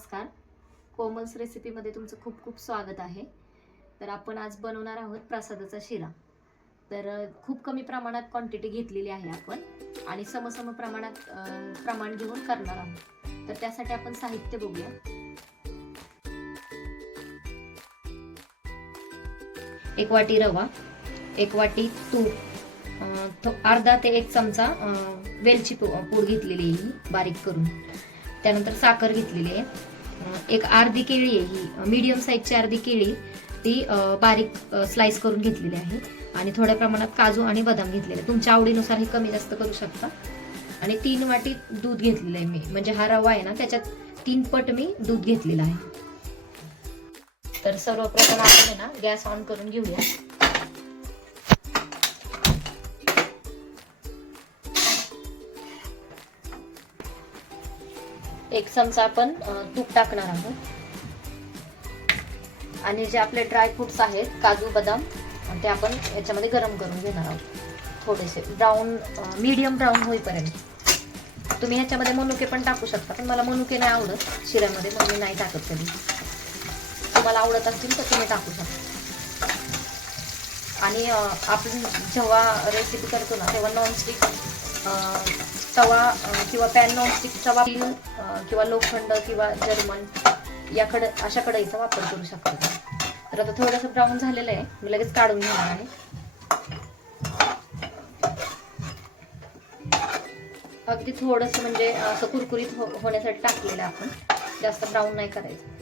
नमस्कार. कोमल्स रेसिपीमध्ये तुमचं खूप खूप स्वागत आहे. तर आपण आज बनवणार आहोत प्रसादाचा शिरा. तर खूप कमी प्रमाणात क्वांटिटी घेतलेली आहे आपण आणि समसम प्रमाणात प्रमाण घेऊन करणार आहोत. तर त्यासाठी आपण साहित्य बघूया. एक वाटी रवा, एक वाटी तूप, अर्धा ते एक चमचा वेलची पूड घेतलेली आहे बारीक करून. त्यानंतर साखर घेतलेली आहे. एक अर्धी केळी आहे, ही मीडियम साईजची अर्धी केळी, ती बारीक स्लाइस करून घेतलेली आहे. आणि थोड्या प्रमाणात काजू आणि बदाम घेतलेले. तुमच्या आवडीनुसार हे कमी जास्त करू शकता. आणि 3 वाटी दूध घेतलेलं आहे मी, म्हणजे हा रवा आहे ना त्याच्यात 3 पट मी दूध घेतलेलं आहे. तर सर्वप्रथम आपण ना गॅस ऑन करून घेऊया. एक चमचा आपण तूप टाकणार आहोत आणि जे आपले ड्राय फ्रुट्स आहेत काजू बदाम ते आपण याच्यामध्ये गरम करून घेणार आहोत. थोडेसे ब्राऊन, मीडियम ब्राऊन होईपर्यंत. तुम्ही ह्याच्यामध्ये मनुके पण टाकू शकता, पण मला मनुके नाही आवडत शिऱ्यामध्ये, म्हणून मी नाही टाकत कधी. तुम्हाला आवडत असतील तर तुम्ही टाकू शकता. आणि आपण जेव्हा रेसिपी करतो ना तेव्हा नॉनस्टिक तवा किंवा पॅन, नॉनस्टिकचा वापर किंवा लोखंड किंवा जर्मन याकडे अशा कढईचा वापर करू शकतो. तर आता थोडंसं ब्राऊन झालेलं आहे, मी लगेच काढून घेणार आहे. अगदी थोडंसं म्हणजे असं कुरकुरीत होण्यासाठी टाकलेलं आपण, जास्त ब्राऊन नाही करायचं.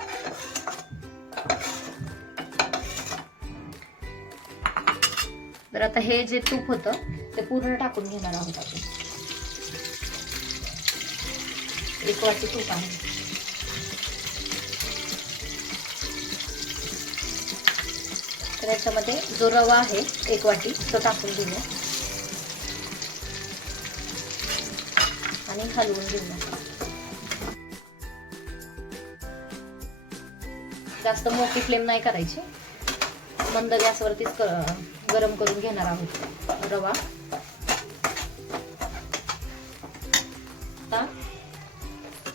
तर आता हे जे तूप होतं ते पूर्ण टाकून घेणार आहोत आपण. एक वाटी तूप आहे. तर याच्यामध्ये जो रवा आहे एक वाटी तो टाकून घेऊया आणि हलवून घेऊया. जास्त मोठी फ्लेम नाही करायची, मंद गॅसवरतीच गरम करून घेणार आहोत रवा.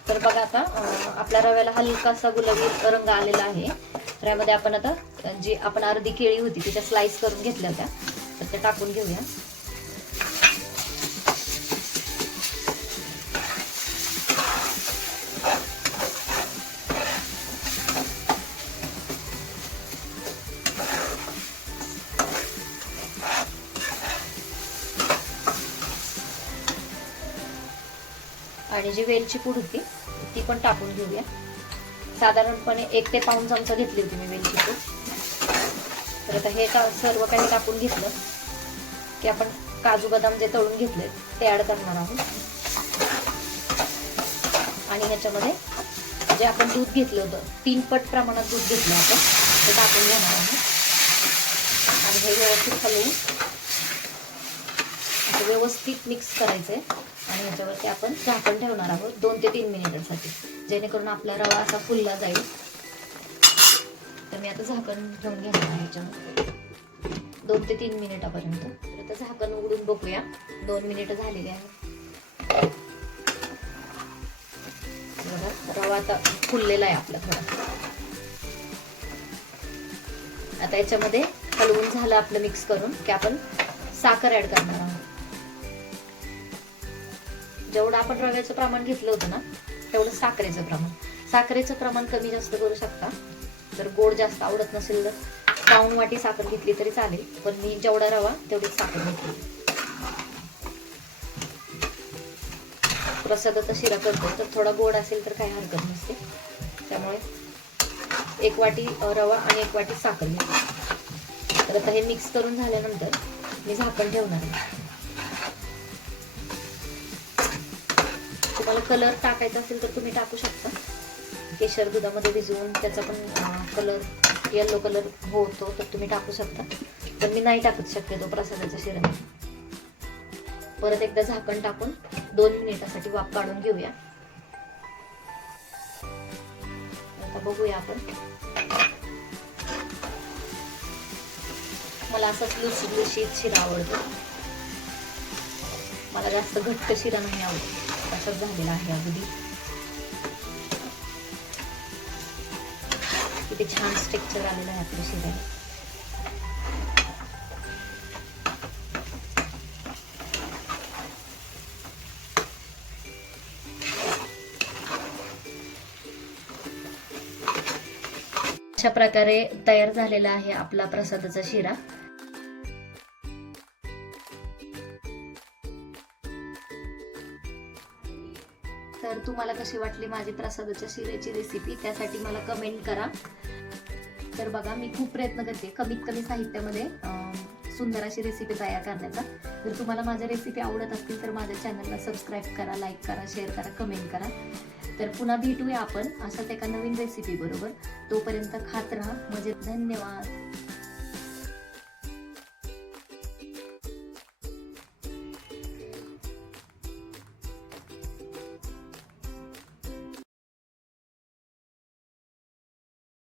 तर बघा आता आपल्या रव्याला हलकासा गुलाबी रंग आलेला आहे. तर यामध्ये आपण आता जी आपण अर्धी केळी होती तिच्या स्लाइस करून घेतल्या होत्या तर त्या टाकून घेऊया. आणि जी वेलची पूड होती ती पण टाकून घेऊया. साधारणपणे 1 ते पाऊण चमचा घेतली होती मी वेलची पूड. तर आता हे सर्व काही टाकून घेतलं की आपण काजू बदाम जे तळून घेतले ते ऍड करणार आहोत. आणि ह्याच्यामध्ये जे आपण दूध घेतलं होतं 3 पट प्रमाणात दूध घेतलं आपण ते टाकून घेणार आहोत. आणि हे व्यवस्थित हलवून असं व्यवस्थित मिक्स करायचंय. आणि ह्याच्यावरती आपण झाकण ठेवणार आहोत 2 ते 3 मिनिटांसाठी, जेणेकरून आपला रवा असा फुलला जाईल. तर मी आता झाकण ठेवून घेणार आहे ह्याच्यावर 2 ते 3 मिनिटापर्यंत. तर आता झाकण उघडून बघूया. 2 मिनिटं झालेली आहे. रवा आता फुललेला आहे आपला थोडा. आता याच्यामध्ये हलवून झालं आपलं मिक्स करून की आपण साखर ऍड करणार आहोत. जेवढं आपण रव्याचं प्रमाण घेतलं होतं ना तेवढं साखरेचं प्रमाण. साखरेचं प्रमाण कमी जास्त करू शकता. जर गोड जास्त आवडत नसेल तर पाऊण वाटी साखर घेतली तरी चालेल, पण मी जेवढा रवा तेवढीच साखर घेतली. प्रसादाचा शिरा करतो तर थोडा गोड असेल तर काही हरकत नसते. त्यामुळे 1 वाटी रवा आणि 1 वाटी साखर घेतली. तर आता हे मिक्स करून झाल्यानंतर मी झाकण ठेवणार आहे. तुम्हाला कलर टाकायचा असेल तर तुम्ही टाकू शकता. केशर दुधामध्ये भिजवून त्याचा पण कलर येलो कलर होतो तर तुम्ही टाकू शकता, पण मी नाही टाकत शक्यतो प्रसादाच्या शिऱ्यामध्ये. परत एकदा झाकण टाकून 2 मिनिटासाठी वाफ काढून घेऊया. आता बघूया आपण. मला असाच लुसलुशीत शिरा आवडतो. मला जास्त घट्ट शिरा नाही आवडत. असाच झालेला आहे अगदी. किती छान स्ट्रक्चर आलेलं आहे आपल्या शिऱ्याला. अशा प्रकारे तयार झालेला आहे आपला प्रसादाचा शिरा. तर तुम्हाला कशी वाटली माझी प्रसादाच्या शिऱ्याची रेसिपी, त्यासाठी मला कमेंट करा. तर बघा, मी खूप प्रयत्न करते कमीत कमी साहित्यामध्ये सुंदर अशी रेसिपी तयार करण्याचा. जर तुम्हाला माझ्या रेसिपी आवडत असतील तर माझ्या चॅनलला सबस्क्राईब करा, लाईक करा, शेअर करा, कमेंट करा. तर पुन्हा भेटूया आपण अशाच एका नवीन रेसिपी बरोबर. तोपर्यंत खात राहा. म्हणजे धन्यवाद.